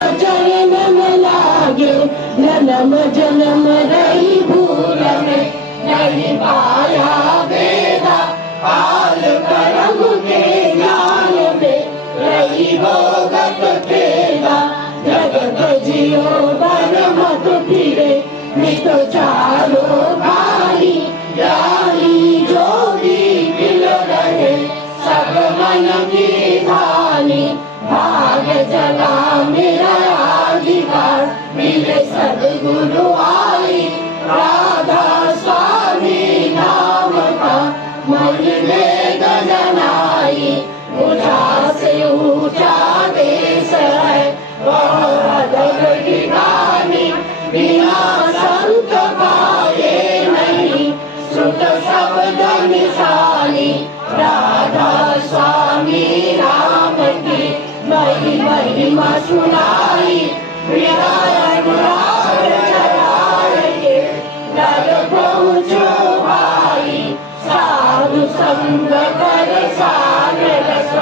चरण में लागे जन्म जन्म रही भूल में नहीं पाया वेदा काल कर्म के ज्ञान में रही भोगत खेदा जगत जियो बन मत फिरे नित चारो भाई ज्ञानी जोगी मिल रहे सब मन की धानी भाग जला मेरा अधिकार मिले सदगुरु आई राधा स्वामी नाम का महिमे गजनाई ऊंचा से ऊंचा देश है वह अदब की गानी बिना संत पाए नहीं सुत शब्द निशानी राधा स्वामी राम की महिमा सुनाई पहुँचो भाई साधु संग कर सागर रस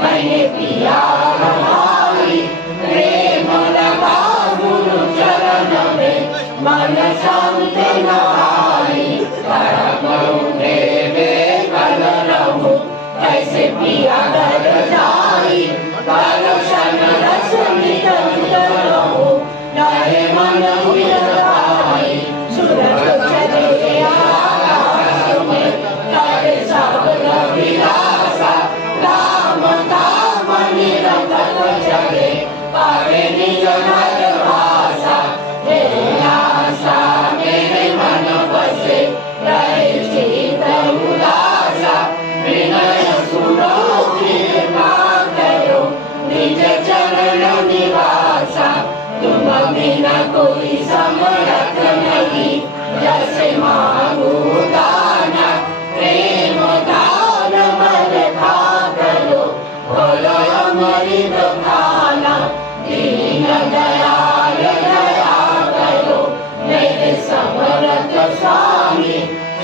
मैंने पिया भाई प्रेम लगा गुरु चरण में मन शांत नहाई कल रहूं कैसे पिया कर जाई दर्शन रस निकल रहो नाहे मन विरहाई सूरज चले आकाश में करे सब विलासा राम काम निरंतर चले पावे निज घर भाषा तेरी आशा मेरे मन बसे रहे चित उदासा विनय सुनो कृपा करो निज चरण निवासा तुम बिना कोई समर्थ नहीं जैसे मांगू दाना प्रेम दान मन खा करो बोलो अमृत खाना दीन दयाल दया करो मेरे समर्थ स्वामी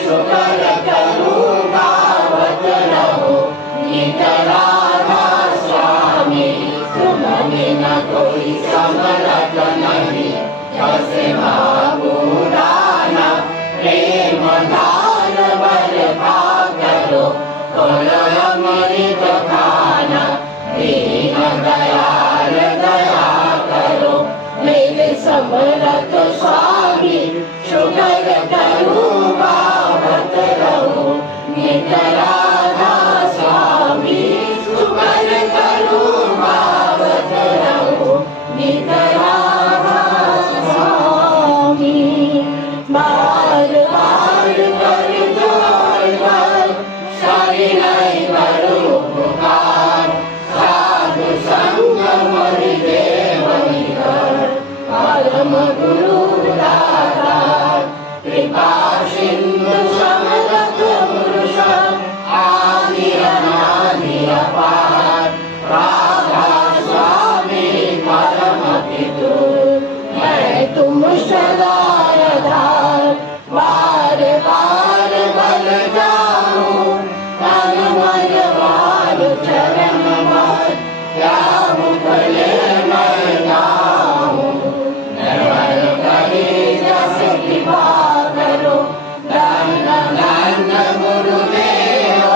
शुक्र करूँ गावत रहो नित राधा स्वामी तुम बिना कोई समर्थ नहीं जैसे मांगू दाना प्रेम दान बल खा करो बोलो अमृत खाना दीन दयाल दया करो मेरे समर्थ स्वामी शुक्र करूँ गावत रहो नित राधा स्वामी शुक्र करूँ गावत रहो नित राधा स्वामी बार बार कर जोर सारी नहीं करो पुकार साधु संग मरि देवनी कर परम गुरु दाता कृपा सिंधु समरथ पुरुष आदि अनादि अपार राधा स्वामी परम पितु मैं तुम सदा आधार बार बार बल जाऊं तन मन बाल चरण मार क्या मुखले मैं जाऊं निर्भय करी जस कृपा करो धन धन गुरुदेव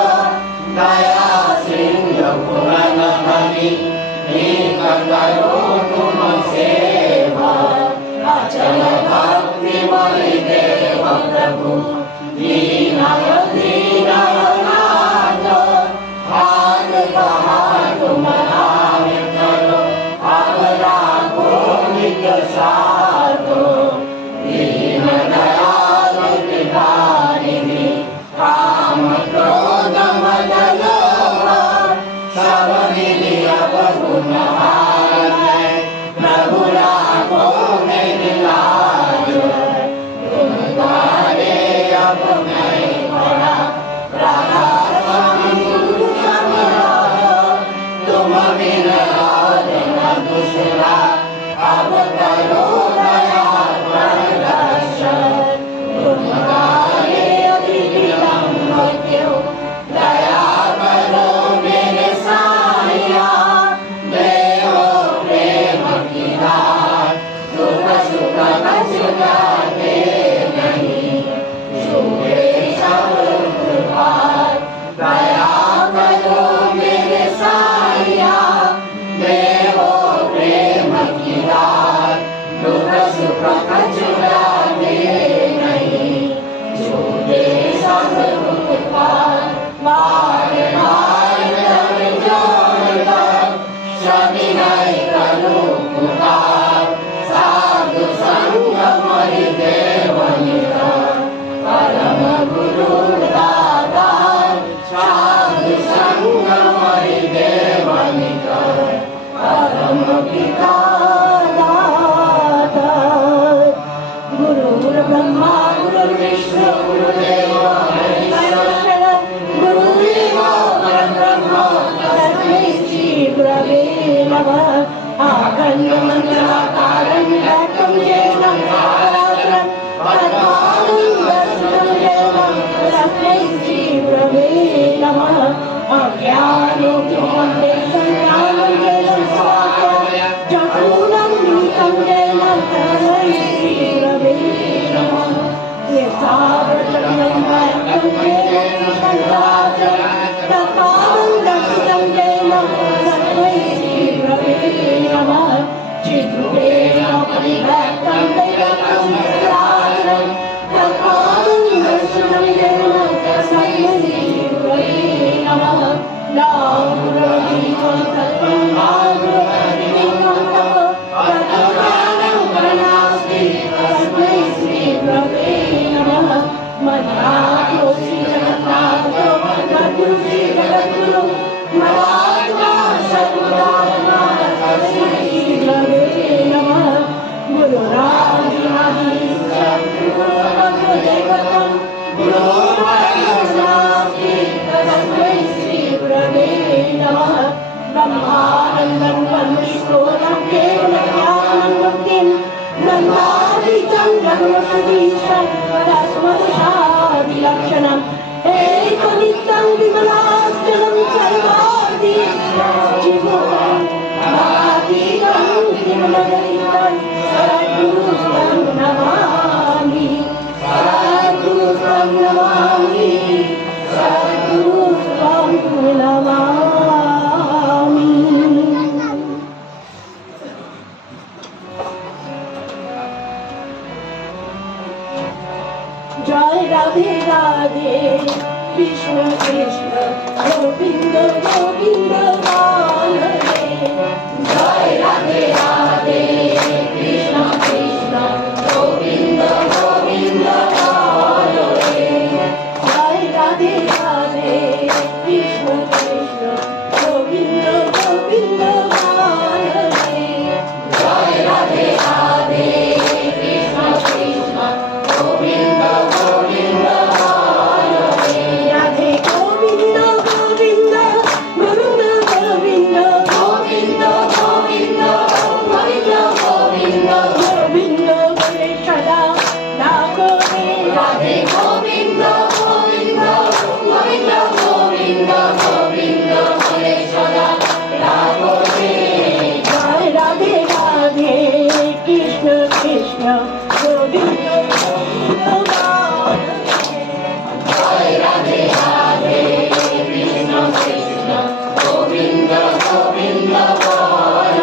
दया सिंधु पुरन हरि एक करो तुम सेवा अचल भक्ति मणि देव प्रभु दीन दीन नाथ भाग कहा तुम आय करो अब राखो नित साधो दीन दयाल कृपानिधि काम क्रोध मद लोभ सब मिली अब गुण हाय प्रभु राखो मेरी लाज तुम द्वारे अब मैं पड़ा तुम बिन और न दूसरा अब करो दया प्रदर्शन तुम द्वारे अति विलंब क्यों दया करो मेरे साया देव प्रेम की জয় রাধে রাধে কৃষ্ণ কৃষ্ণ গোবিন্দ গোবিন্দ হরে জয় রাধে রাধে কৃষ্ণ কৃষ্ণ গোবিন্দ গোবিন্দ হরে জয় রাধে রাধে কৃষ্ণ কৃষ্ণ গোবিন্দ গোবিন্দ হরে জয় রাধে রাধে কৃষ্ণ কৃষ্ণ গোবিন্দ গোবিন্দ হরে রাধে গোবিন্দ গোবিন্দ গোবিন্দ গোবিন্দ গোবিন্দ গোবিন্দ গোবিন্দ গোবিন্দ গোবিন্দ বলে সদা ডাকো রে রাধে গোবিন্দ গোবিন্দ গোবিন্দ গোবিন্দ গোবিন্দ বলে সদা ডাকো রে জয় রাধে রাধে কৃষ্ণ কৃষ্ণ গোবিন্দ গোবিন্দ জয় রাধে রাধে কৃষ্ণ কৃষ্ণ গোবিন্দ গোবিন্দ হরে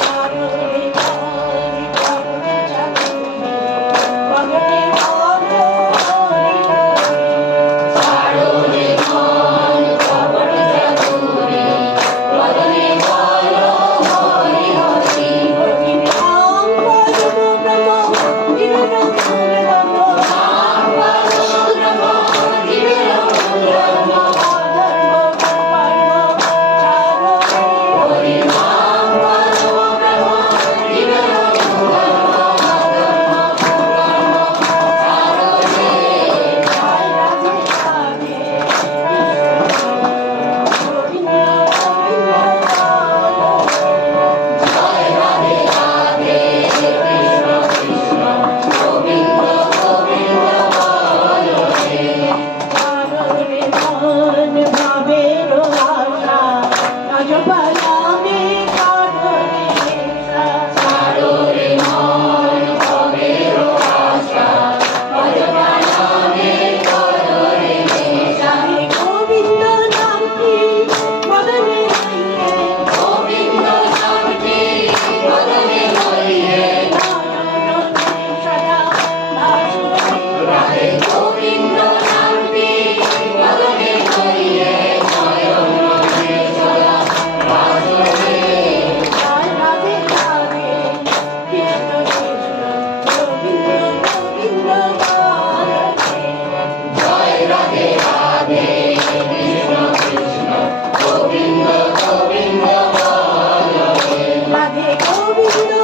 হরে হরে হরে চাকুরি ভগনে হরে হরে সারোরে মন কবর চাকুরি ভগনে হরে হরে হরে নাম পরম ব্রহ্ম জীবন ব্রহ্ম নাম পরম ব্রহ্ম জীবন ব্রহ্ম ধর্ম কর্ম চারো হরি নাম পরম ব্রহ্ম জীবন ব্রহ্ম ধর্ম কর্ম চারো জয় রাধে রাধে গোবিন্দ গোবিন্দ জয় রাধে রাধে কৃষ্ণ কৃষ্ণ গোবিন্দ গোবিন্দ হরে সারোরে মন ভাবের আশা আজ পালামে কাটরে সারোরে মন ভাবের আশা আজ পালামে কাটরে সারে গোবিন্দ নামটি মদনে হইয়ে গোবিন্দ নামটি মদনে হইয়ে নয়ন সদা বাসুরে রাধে গোবিন্দ নামটি মদনে হইয়ে নয়ন সদা বাসুরে জয় রাধে রাধে কৃষ্ণ কৃষ্ণ গোবিন্দ গোবিন্দ হরে জয় রাধে রাধে কৃষ্ণ কৃষ্ণ গোবিন্দ গোবিন্দ হরে রাধে গোবিন্দ